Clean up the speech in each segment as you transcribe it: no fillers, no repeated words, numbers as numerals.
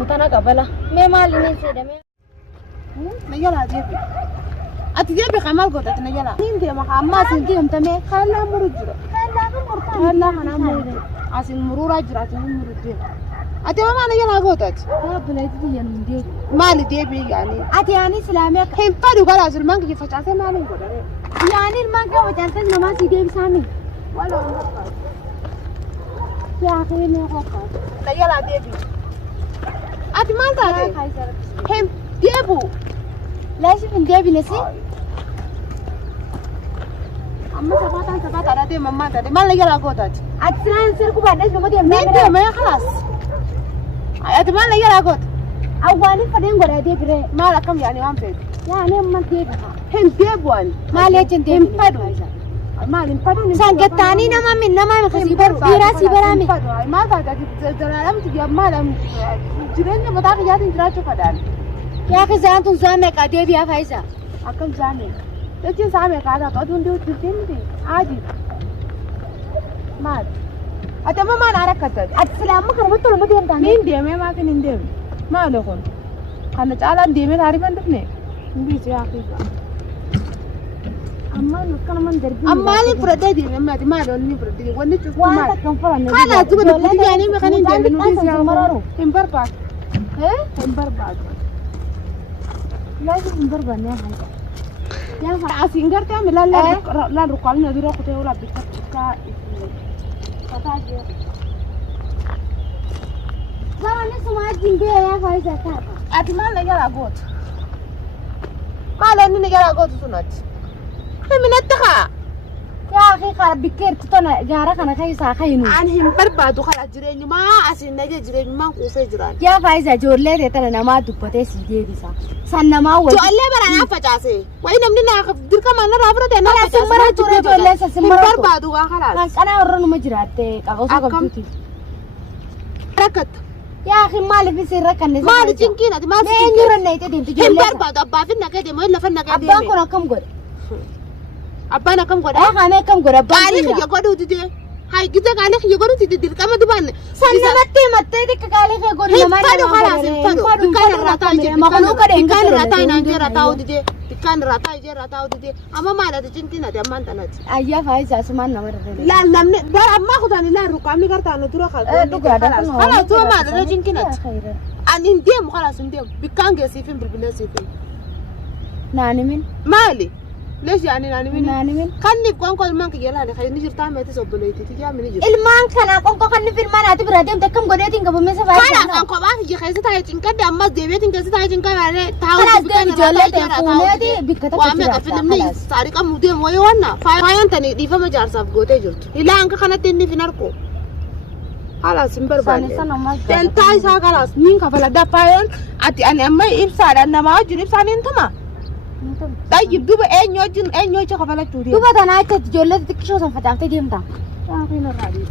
متنا قبله ما مال نسيده ما نجلا ديبي أتجيبي خمال قطة نجلا نيندي ما خمال سنتيهم تمي خلا مرجرة خلا أنا مرجرة عشان مرور أجر عشان مرجرة أتى ما نجلا قطة يا بلادي يندي مال ديبي يعني أتى يعني سلامك هم فادو خلاص المانك يفتح مالين قطة يعني المانجا وجالس ما سيدي بسامي ولا يا أخي ما خوفك نجلا ديبي أتى ما تادي هم ديبو ليش من ديبي نسي أما سبات على دي ماما تادي ما نجلا قطة أتسلان سيركو بعدين ما دي نيندي ما خلاص أتى ما نجلا قطة أولي فدين قرا ديبي ما لكم يعني وان فيك يعني ما ديبي هم ديبوان ما ليجن ديبي فادو ما نفادو سانجتاني نما من نما خسيبر بيراسي برامي ما تاجي زلالم تجي ما لم جريني بتاعك يا تنجرا شوفدان يا أخي زانتون زامك أديبي يا فايزة أكل زاني تجي سامي كذا تودون ديو تجيني عادي ما أتى ما نعرف كتر أتسلام ما كرمت ولا ما ديم تاني مين ديم ما كن ديم ما لهون خلنا تعالى ديم تعرفين تفني بيجي يا أخي أما نكنا من دربي أما لي فرده دي ما لوني فرده وني تشوف ما وانا كم فرنا خلاص تبغى تقولي يعني ما خليني ديم نودي سيا مرارو هم بربع ها هم بربع لازم نضرب يا فايزة يا عسين قرت أعمل لا رقالنا دي روح تقول ربي كا فتاجي زمان نسمع الدين بيا يا فايزة كذا أتمنى نجلا قوت ما لأني نجلا قوت سنت من التخا يا أخي خرب بكير تطلع جارك أنا خايسة خاينو عنهم بربادو خلاص جريني ما عسين نجى جريني ما كوفي جران يا فايزة جورلي ترى أنا ما دبته سيدي بيسا سنة ما هو جورلي برا نافجاسي وين مني ناخذ درك ما نرى فرد أنا أنا سمرة جورلي سمرة بربادو خلاص أنا أورن مجراتي كأوسو كبتي ركت يا أخي مالي في سرك الناس ما لجنكينا ما سجنكينا يورن نيتي دين هم بربادو أبا فينا كده ما إلا فينا كده أبان كنا كم قد أبانا كم قد أنا كم قد أبان قالي يا قدو تدي هاي كده قالي يا قدو تدي دير كم دبان سنة متى ديك قالي يا قدو ما فادو خلاص فادو بكان الراتاي بكان الراتاي نانجي راتاو تدي بكان الراتاي جي راتاو تدي أما ما لا تجنكينا ده ما أنت أيها فايزة سمان نمر لا لا ما خداني لا رقامي كرتانو تروح خلاص خلاص هو ما لا تجنكينا أن نديم خلاص نديم بكان جسيفين بالبلاد سيفين ناني من مالي ليش يعني ناني من خلني بقول كل ما كي يلا خليني نجر تعمل تسبليتي تيجي من نجر المان كان أكون كان في المان أتبرع دم تكم قدرتين قبل ما سافر خلاص أنكو بقى يجي خيسة تاي تنكر دم ما ديبي تنكر تاي تنكر عليه خلاص دي جولة تفوني دي بكتة وأنا كفيلم نيجي ساري كم موديم ويوانا فاين تاني دي فما جار صاف قوتي جرت إلا أنك خنا تني في ناركو خلاص سنبر بان تنتاي سا خلاص مين كفلا دا فاين أتي أنا ما يبصر أنا ما أجري يبصر أنتما طيب دوبا أي نوع كفلا توري دوبا ده أنا أكيد جولة تكشوا سنفتح تجيم تا فين الرادي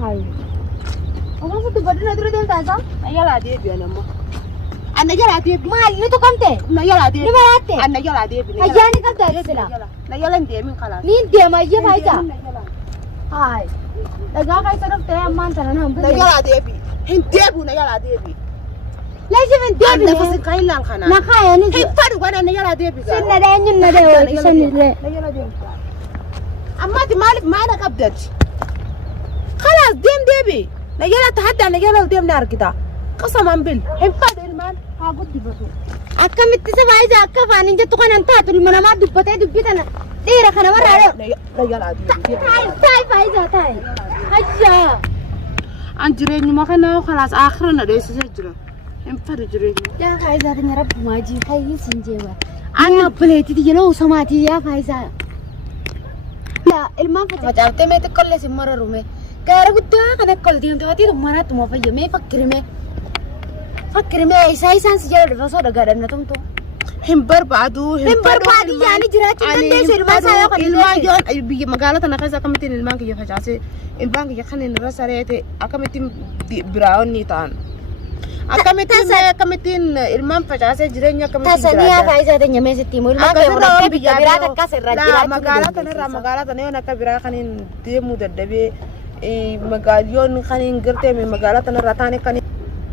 هاي أما ستبدل ندرو دم تازا يلا ديبي أنا يلا ديبي ما اللي تو كم تي يلا ديبي لما راتي أنا يلا ديبي أجاني كم تي بلا يلا ندي من خلاص مين دي ما يجي فايزة هاي لقى فايزة رفته يا أمان ترى نهم يلا ديبي هن ديبونا يلا ديبي ليش من ديبي أنا فسق كاين لان خنا ما خايا نجي هن فارو أنا يلا ديبي سنة ده إنجنا ده ولا سنة ده يلا ديبي أما دي مالك ما أنا قبضت خلاص ديم ديبي يلا تحدى أنا يلا ديم نار كده قسما بال هن فارو المان هاقول دبتو أكم متسف عايزة أكف عن إنجت تكون أنت تقول ما دبتة دبتنا ديرة خنا مرة على يلا ديبي تاي فايزة تاي هجا أنجريني ما كنا خلاص آخرنا ده سجرا هم فارو جريني يا فايزة يا رب ما جي خيي سنجوا أنا بليتي دي لو سمعتي يا فايزة لا الماء فتحت ما تقول لي مرة رومي كارو قدام كذا كل ديم تواتي مرة تمو فيا ما فكر ما إيساي سانس جرى الفصول قارن نتومتو هم بربادو يعني جرات من ده ما سايق الماء بيجي مقالة أنا خايزة كمتين الماء كي يفجعسي البنك يخلي الرسالة أكمتين براون نيتان أكمتين الماء فجعسي جرينيا كمتين تسنيا فايزة تنيا ميستي مول ما كبرت بكبيرات كسر لا مقالة أنا يونا كبيرة خنين ديمو دبي مقاليون خانين قرتي من مقالات أنا راتاني كان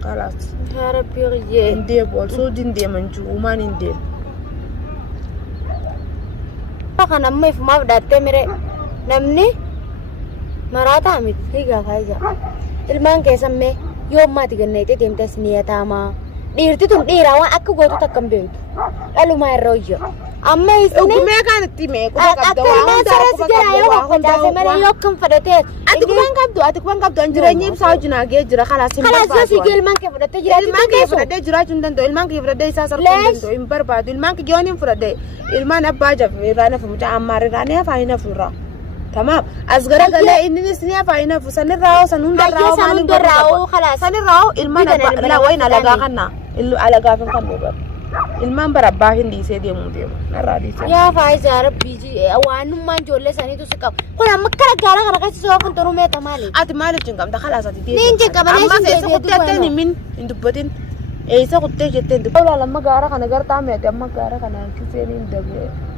خلاص يا ربي غيه نديب والسود نديب منجو وما نديب kan amma ifuma fudhattee mire namni maraataa miti hiigaa faayiza ilmaan keessammee yoo ammaati ganneetee deemtes ni yataama dhiirti tun dhiiraa waan akka gootu takka hin beektu dhalumaa irra hojja amma isini mee kanatti mee quba qabda akka ilmaan saras jira yoo facaase malee yoo kan fudhatee ati kuban qabdu an jireenya ibsaa wajjin hagee jira khalaas hin kalaas yoo siigee ilmaan kee fudhattee jiraachuu ilmaan kee dandeessu fudhattee jiraachuu hin danda'u ilmaan kee fudhattee isaa sarfuu hin danda'u hin barbaadu ilmaan kee yoon hin fudhatte ilmaan abbaa jafe irraa nafu mucaa ammaar irraa ni hafaa hin hafu irraa تمام أصغر قال إني نسني فاينة فسن الراو سنون الراو ما نقول الراو خلاص سن الراو المان لا وين على جاهنا على جاهن كم يبغى المان برباه هندي سيدي موديم نرادي يا فايز يا رب بيجي أوانو ما نجول سني تسكاب كنا مكرا جالا كنا كسي سوا كنت رومي تمالي أتمالي جنكم دخل أساتي نينجي كمان أما سيسا كتير من إندبتين إيسا كتير جتين دبلا لما جارا كنا جار تامي أما جارا كنا كيسين إندبه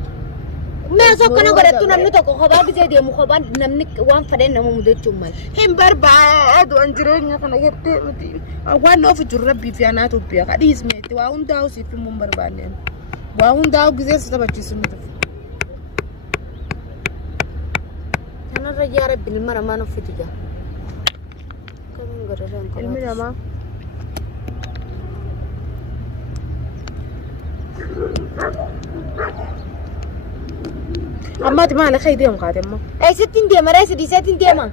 मैं सो कना करे तू नन्नु तो को खबा भी दे मु खबा नन्नी वान फडे नमु मुदे चुम्मल हम बर्बाद अंजरेኛ kana gette mati wan of jurabbi fi anatu biya kadis me ti wa undaaw si fi mum barbalen wa undaaw gize sa tabacci sunu ana rajya rabbil mara manu fitiga kamun gore ran ko ilmi ma أما تبغى خيديهم قادم ما أي ستين ديما رأي سدي ستين ديما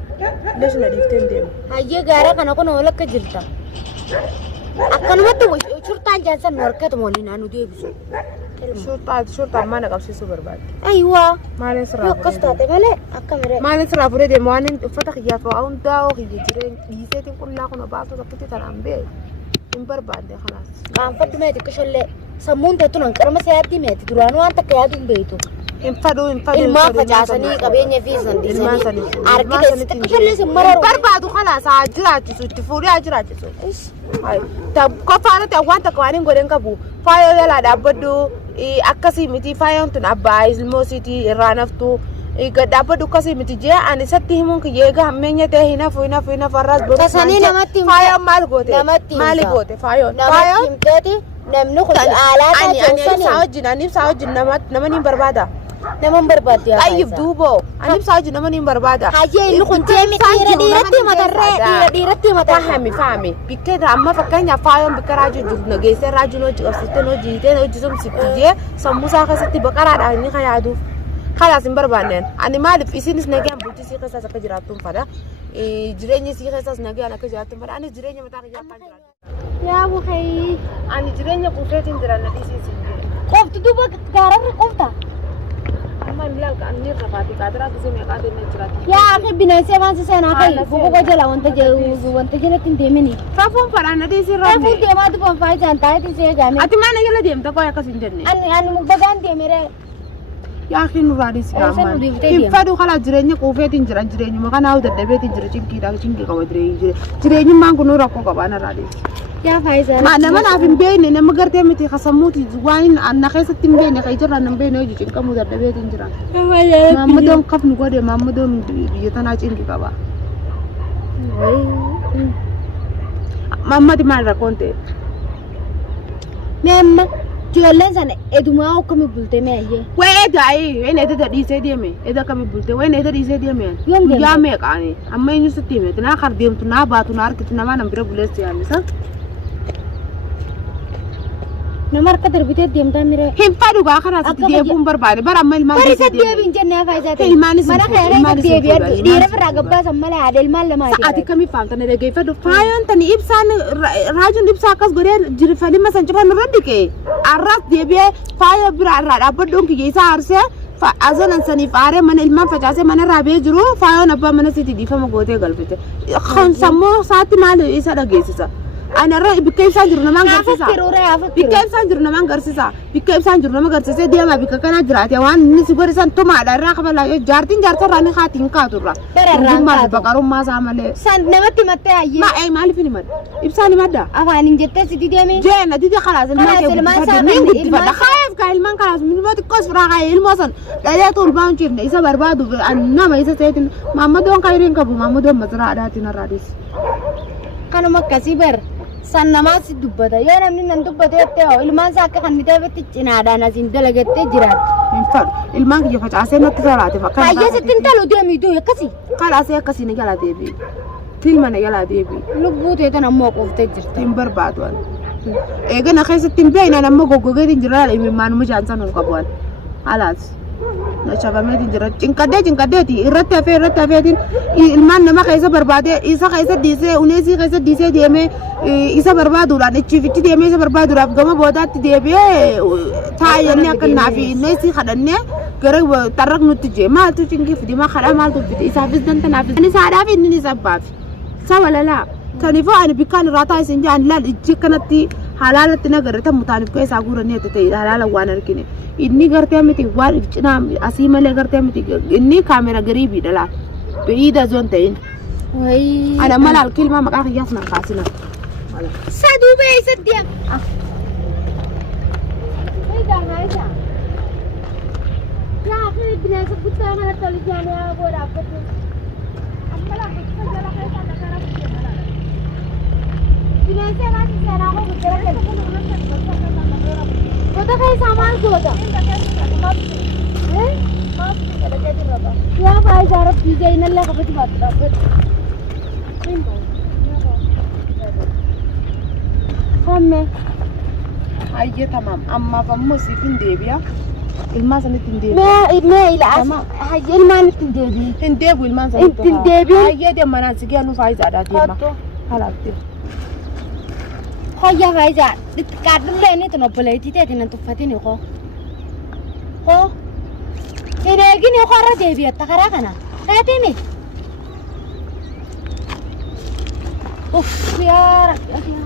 ليش نديفتين ديما هاي جارة كنا كنا ولا كجلتا أكن ما تبغى شرطة جالسة نوركة تمولين أنو دي بسوا شرطة ما نقابل شيء سوبر بعد أيوة ما نسرع يو كستا تملي أكمل ما نسرع بري دي موانين فتح يافو أون داو يجرين يسيتين كلنا كنا بعض وتبتدي تنام بيه إمبر بعد خلاص ما فد ما تكشل سمون تطلع كرم سياتي ما تدرانو أنت كيادون بيتو infadu ilma facaasanii qabeenya fi sandisanii argite takkallee simmaraa barbaadu khalaas ajiraachisu itti fuudhee ajiraachisu ta kofaanatti awwaanta qabaaniin godhan qabu faayoo yalaa dhaabbaddu akkasii miti faayoon tun abbaa ilmoosiitii irraa naftu dhaabbaddu akkasii miti jee ani isatti himuun kiyyeega hammeenya ta'e hinafu arraas tasanii namatti faayoon maal goote maali goote faayoon namni kun aalaa ani ibsaa wajjin nama ni barbaada nama barbaadde ayyib duubo ani ibsaa wajjin nama ni barbaada hayyee inni kun teemi dhiiratti matarree fahami bikkee amma fakkeenyaaf faayoon bikka raajuu jiru nageessee raajuun hojii qabsiistee hojii hiitee hojii somsitti jee sammuu isaa keessatti baqaraadhaan inni kan yaaduuf khalaas hin barbaanneen ani maaliif isinis nagaan bultii sii keessaas akka jiraattuun fadha jireenya sii keessaas nagaan akka jiraattuun fadha ani jireenya mataa kiyyaa akka jiraattu yaa bukhayii ani jireenya kuufeetiin jiran na dhiisiisin qoftu duuba gaararra qofta amma milaal ka anni rafaati kaadira gisee meeqaa deemee jiraati yaa akhi bineensi waan siseenaa kai bubuga jala wanta jalatti hin deemini raafuun fadhaan na dhiisiin raafne raafuun deemaa duban faayisaan taa'eeti see gaame ati maana jala deemta koo akkas hin jenne ani mugbagaan deemire yaa akhi nurraa dhiisi gaamaan hin fadhu kalaa jireenya kuufeetiin jiran jireenyuma kanaa dadhabeetiin jira cinqiidha cinqii qaba jireenyummaan kun rakkoo qabaa narraa dhiisi yaa faayisaan ma nama naaf hin beekne nama gartee miti kasammuuti waan anna keessatti hin beekne kan jirran hin beekne hojii cinqamuu dadhabeetiin jiran maammadoon kafni godhe maammadoon biyya tanaa cinqi qaba maammati maal rakkoon ta'e meemma ijoolleen sana edumaa akkami bulte meeyyee way edaa eda dhiisee deeme eda akkami bulte way eda dhiisee deeme guyyaa meeqaani amma eenyu sitti himete naa kar deemtu naa baatu naa argitu namaa nan bira buleessi yaamisa nama harka darbitee deemtaa mire hin fadhu gaa karaa sitti deebuun barbaade bara amma ilmaan bari isa deebiin jennee faayisaa ta'e mana kana deebi'ee dhiira birraa gabbaasan malee haadha ilmaan lamaa ati kamii faamtana dhageeffadhu faayoon tani ibsaan raajuun ibsaa akkas godhee jirfalima san cufan irra dhiqee arraas deebi'ee faayoo biraa irraa dhaabbadhuun kiyya isaa arsee azanan saniif aaree mana ilmaan facaasee mana raabee jiru faayoon abbaa mana sitti dhiifama gootee galfite sammuu isaatti maal isa dhageessisa ana ra bikka ibsaan jiru namaan garsiisa bikka ibsaan jiru namaan garsiisa bikka ibsaan jiru nama garsiisee deema bikka kana jiraate waan inni si godhisan tumaadha irraa qabala jaartiin jaartarraa ni haatiin kaaturra maal baqarummaa isaa malee san namatti mattee hayyee maaliif hin madda ibsaan hin madda afaan hin jettee sitti deeme jeena didi khalaas ilmaan kee guddifadha nin guddifadha khaayef ilman kalas minimoti kos fraga ilmosan daya tul bounchirne isa barbadu annama isa setin mamadon kairin kabu mamadon mazra adatina radis kanuma akkasii bar san namaasi dubbata yoo namni nan dubbateette hoo ilmaan isaa akka kanniteefetti cinaadhaan asiin dalagattee jiraatti. Hin fadhu ilmaan kiyya facaasee natti salaate fakkaan. Hayyee sittiin talu deemii duu akkasii. Kalaasee akkasii na jalaa deebi'i. Tilma na jalaa deebi'i. Lubbuu teetan ammoo quuftee jirta. Hin barbaadu ani. Eegana keessatti hin beekna nama goggogeetiin jira ilmaanuma jaansan hin qabu ani. Halaas. Na shabameetiin jira cinqaddeeti irratti hafeetiin ilmaan nama keessa barbaadee isa keessa dhiisee uneesii keessa dhiisee deemee isa barbaaduudhaan ichiifitti deemee isa barbaaduudhaaf gama boodaatti deebi'ee taa'anii akka naafi uneesii kadhannee gara tarrak nutti jee maaltu cinqiif dimaa kadhaa maaltu fide isaafis danta naafis ani saadhaaf inni isa abbaafi isa walalaa kaniifuu ani bikkaan irraa taasisan jaan ilaal ijji kanatti halaalatti nagarrata mutaaniif keessaa guuranii akka ta'e halaala waan argine inni gartee miti waan cinaa asii malee gartee miti inni kaamera gariibii dhala biida zoon ta'in Wayii. ana malaal kilma maqaa kiyyaas nan kaasina Saduu bee isa deem. Yaa akhi bineensa guddaa kanatti ol ijaanii haa godhaabbatu. Amma laaffatu jala keessaa dhaqara guddaa. Bineensa irraa seenaa koo guddara kenna. Goota keessaa maal goota? Yaa faayidaa rabbii ga'e nallee qabatu baatu dhaabbatu. Samme. ayye tamam amma fammo sifin deebiya ilmaa sanitti hin deebiya Mee ilaas ilmaan ittiin deebiin. hin deebu ilmaan sanitti Ittiin deebiin. ayye deemanaan si geenu faayidaadhaa deema halaatti Hoyyaa faayidaa xixiqqaadhullee inni tun obboleettii teetiin hin tuffatin koo. Koo hin eegin koo irra deebi'atta karaa kana. Taatimi. Uff yaa rabbi.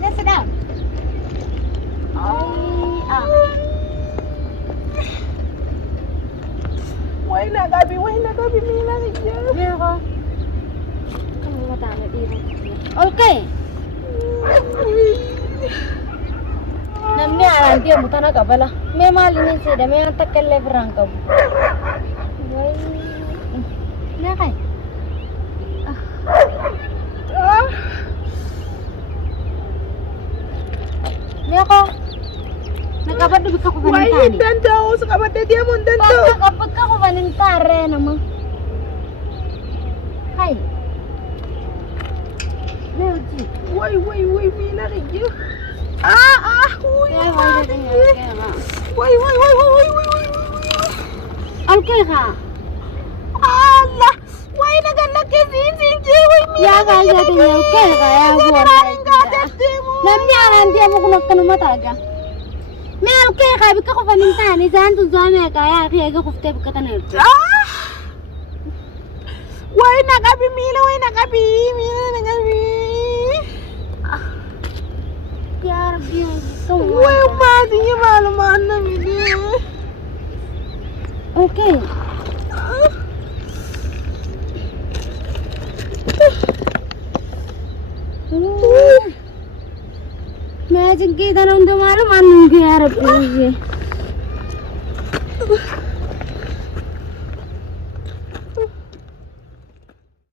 Let's sit down. wayna gabi mina kiyya Mira. Kamu mata na dito. Okay. Namni alaan deemu tana qabala. Mee maaliin seeda mee an takka illee biraan qabu. Mee kay. Mee ko. Nakabaddu bika ko way kanintani. danda'u su qabadde deemuu hin danda'u Baka ko kanintare naman. Hay. Mee uji. way mina kiyya Okay ka. Allah way nagalake sin je way mina Ya ka ya din okay ka ya buwan. Namni alaan deemu kun akkanuma taaga. Mee okay ka bika ko kanintani isaan tun zoome ka ya kiyega kuftee bika taneertu. way nagabi mina Ya Rabbi kamu. way maadinya maalumaan na mili Okay. Imagine kita nung dumaluman nung kaya Rabbi.